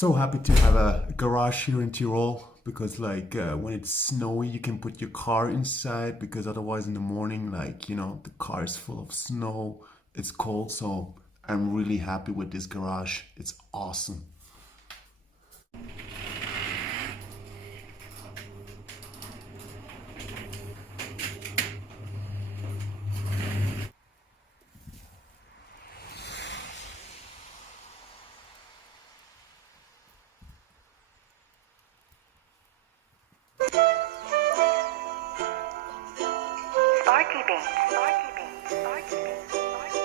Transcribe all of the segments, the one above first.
So happy to have a garage here in Tyrol because when it's snowy you can put your car inside because otherwise in the morning the car is full of snow, it's cold. So I'm really happy with this garage. It's awesome. Sparky Beans, Sparky Beans, Sparky Beans, Sparky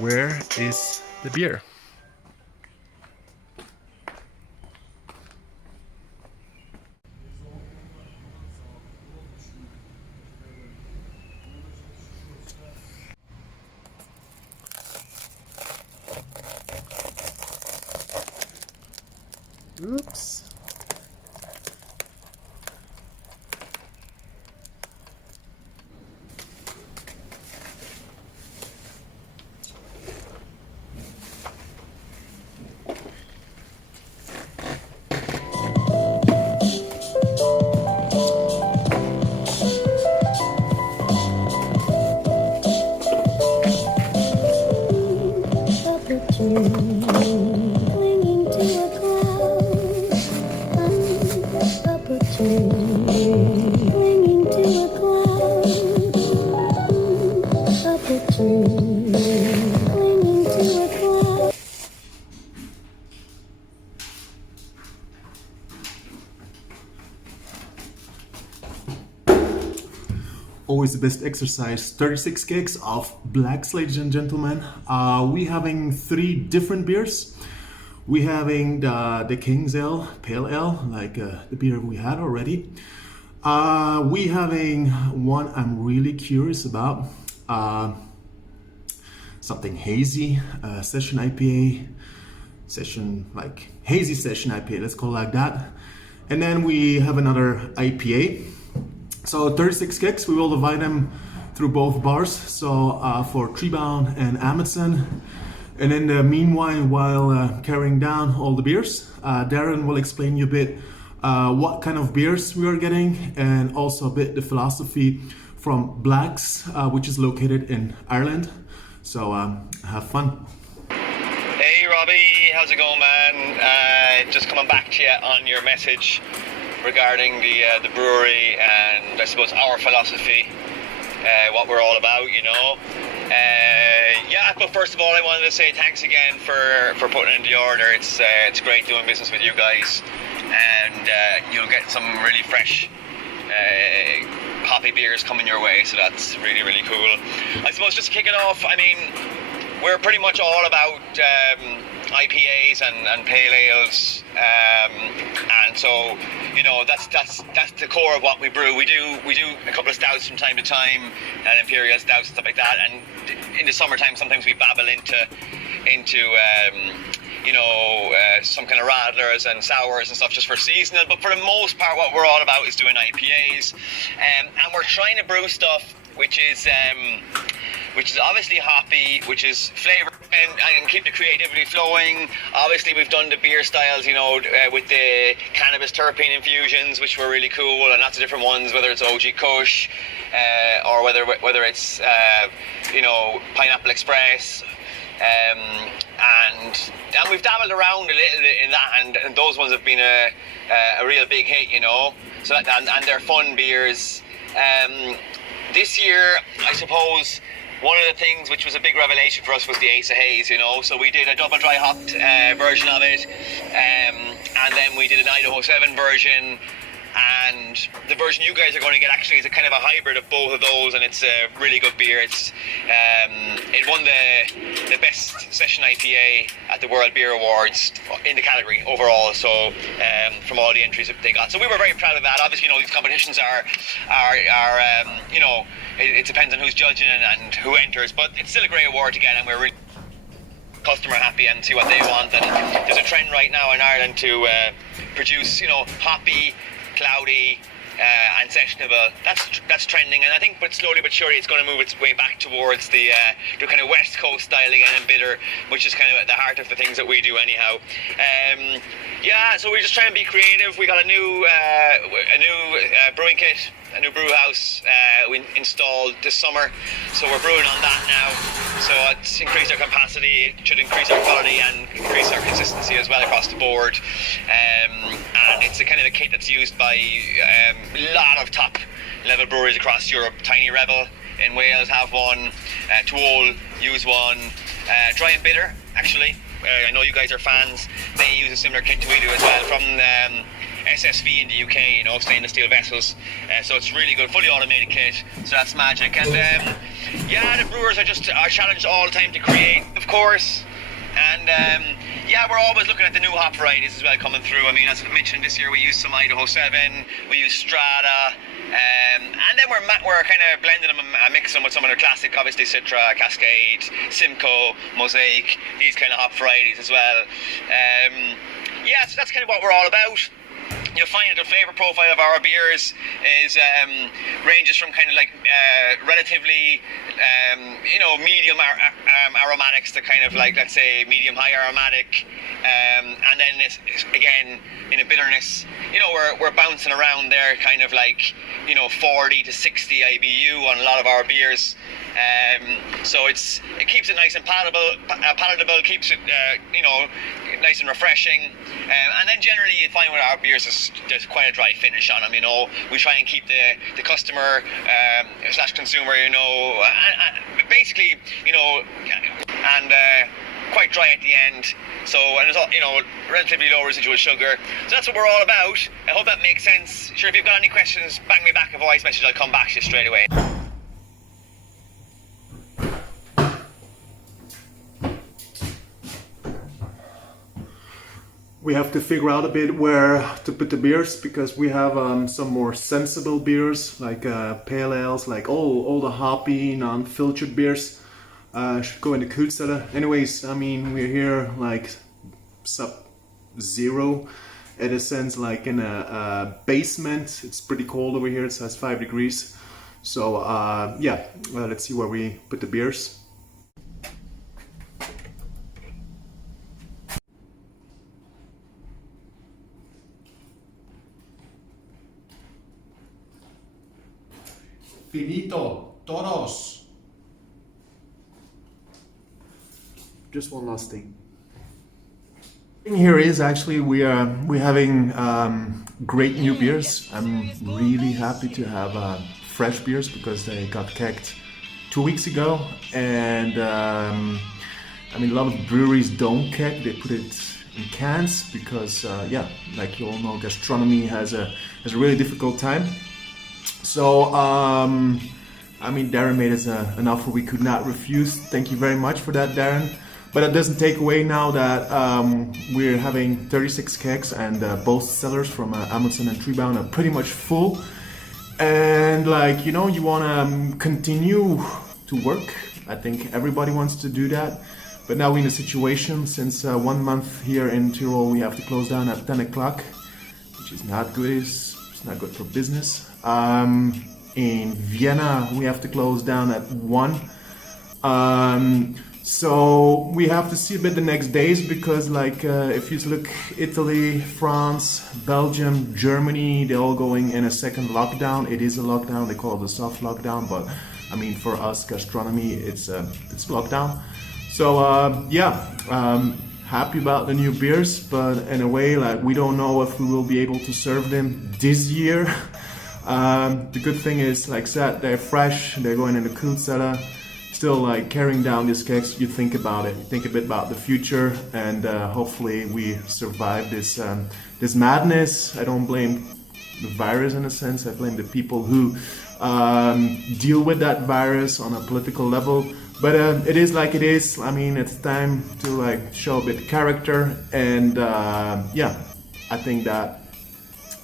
Where is the beer? Oops. Clinging to a cloud, up a tree. Clinging to a cloud, up a tree. Clinging to a cloud. Always the best exercise. 36 kegs of blacks, ladies and gentlemen. We having three different beers. We having the King's Ale, Pale Ale, the beer we had already. We having one I'm really curious about. Something hazy, session IPA, hazy session IPA, let's call it like that. And then we have another IPA. So 36 kegs, we will divide them through both bars. So for Treebound and Amundsen. And in the meanwhile, while carrying down all the beers, Darren will explain you a bit what kind of beers we are getting and also a bit the philosophy from Blacks, which is located in Ireland. So have fun. Hey Robbie, how's it going, man? Just coming back to you on your message regarding the brewery and I suppose our philosophy, what we're all about, you know. Yeah, but first of all, I wanted to say thanks again for putting in the order. It's great doing business with you guys, and you'll get some really fresh hoppy beers coming your way, so that's really, really cool. I suppose just to kick it off, I mean, we're pretty much all about IPAs and pale ales, and so you know that's the core of what we brew. We do a couple of stouts from time to time, and imperial stouts and stuff like that. And in the summertime, sometimes we babble into some kind of radlers and sours and stuff just for seasonal. But for the most part, what we're all about is doing IPAs, and we're trying to brew stuff which is obviously hoppy, which is flavor and keep the creativity flowing. Obviously, we've done the beer styles, with the cannabis terpene infusions, which were really cool, and lots of different ones, whether it's OG Kush, or whether it's Pineapple Express. And we've dabbled around a little bit in that, and those ones have been a real big hit, So and they're fun beers. This year, I suppose, one of the things which was a big revelation for us was the Ace of Haze, So we did a double dry hopped version of it, and then we did an Idaho 7 version. And the version you guys are going to get actually is a kind of a hybrid of both of those, and it's a really good beer. It won the best session IPA at the World Beer Awards in the category overall. So from all the entries that they got, so we were very proud of that. Obviously, these competitions are it depends on who's judging and who enters, but it's still a great award to get, and we're really customer happy and see what they want. And there's a trend right now in Ireland to produce, hoppy cloudy, and sessionable. That's trending, and I think, but slowly but surely, it's going to move its way back towards the kind of West Coast style again in bitter, which is kind of at the heart of the things that we do anyhow. Yeah, so we're just trying to be creative. We got a new brewing kit, a new brew house we installed this summer, so we're brewing on that now. So it's increased our capacity, it should increase our quality and increase our consistency as well across the board. And it's the kind of a kit that's used by a lot of top level breweries across Europe. Tiny Rebel in Wales have one, Tool use one, Dry and Bitter actually. I know you guys are fans. They use a similar kit to we do as well from SSV in the UK, you know, stainless steel vessels. So it's really good, fully automated kit. So that's magic. And yeah, the brewers are challenged all the time to create, of course. And yeah, we're always looking at the new hop varieties as well coming through. I mean, as I mentioned, this year we used some Idaho 7, we used Strata, and then we're kind of blending them and mixing them with some of their classic, obviously Citra, Cascade, Simcoe, Mosaic, these kind of hop varieties as well. Yeah, so that's kind of what we're all about. You'll find that the flavour profile of our beers is ranges from kind of like relatively you know, medium aromatics to kind of like, let's say, medium high aromatic, and then it's again in a bitterness, you know, we're bouncing around there kind of like, you know, 40 to 60 IBU on a lot of our beers. So it keeps it nice and palatable, keeps it you know, nice and refreshing, and then generally you find with our beers there's quite a dry finish on them. You know, we try and keep the customer slash consumer, you know, basically, you know, and quite dry at the end. So, and it's all, you know, relatively low residual sugar. So that's what we're all about. I hope that makes sense. Sure, if you've got any questions, bang me back a voice message. I'll come back to you straight away. We have to figure out a bit where to put the beers, because we have some more sensible beers like pale ales, like all the hoppy, non-filtered beers should go in the cool cellar. Anyways, I mean, we're here like sub-zero in a sense, like in a basement. It's pretty cold over here. It says 5 degrees. So yeah, let's see where we put the beers. Finito, todos. Just one last thing. Here is actually we're having great new beers. I'm really happy to have fresh beers because they got kegged 2 weeks ago, and I mean, a lot of breweries don't keg; they put it in cans because yeah, like you all know, gastronomy has a really difficult time. So, I mean, Darren made us an offer we could not refuse. Thank you very much for that, Darren. But that doesn't take away now that we're having 36 kegs, and both cellars from Amundsen and Treebound are pretty much full. And like, you know, you want to continue to work. I think everybody wants to do that. But now we're in a situation, since 1 month here in Tyrol, we have to close down at 10 o'clock, which is not good. It's not good for business. In Vienna, we have to close down at 1. So we have to see a bit the next days, because like if you look, Italy, France, Belgium, Germany, they're all going in a second lockdown. It is a lockdown. They call it a soft lockdown, but I mean, for us, gastronomy, it's lockdown. So yeah, happy about the new beers, but in a way, like, we don't know if we will be able to serve them this year. The good thing is, like I said, they're fresh, they're going in the cool cellar. Still, like, carrying down these kegs, you think about it, you think a bit about the future, and hopefully we survive this this madness. I don't blame the virus in a sense, I blame the people who deal with that virus on a political level. But it is like it is. I mean, it's time to like show a bit of character, and yeah, I think that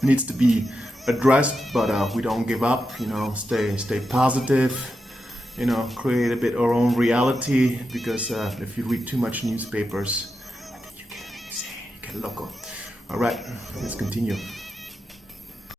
needs to be addressed. But we don't give up. You know, stay positive. You know, create a bit our own reality, because if you read too much newspapers, I think you get insane, you get loco. All right, let's continue.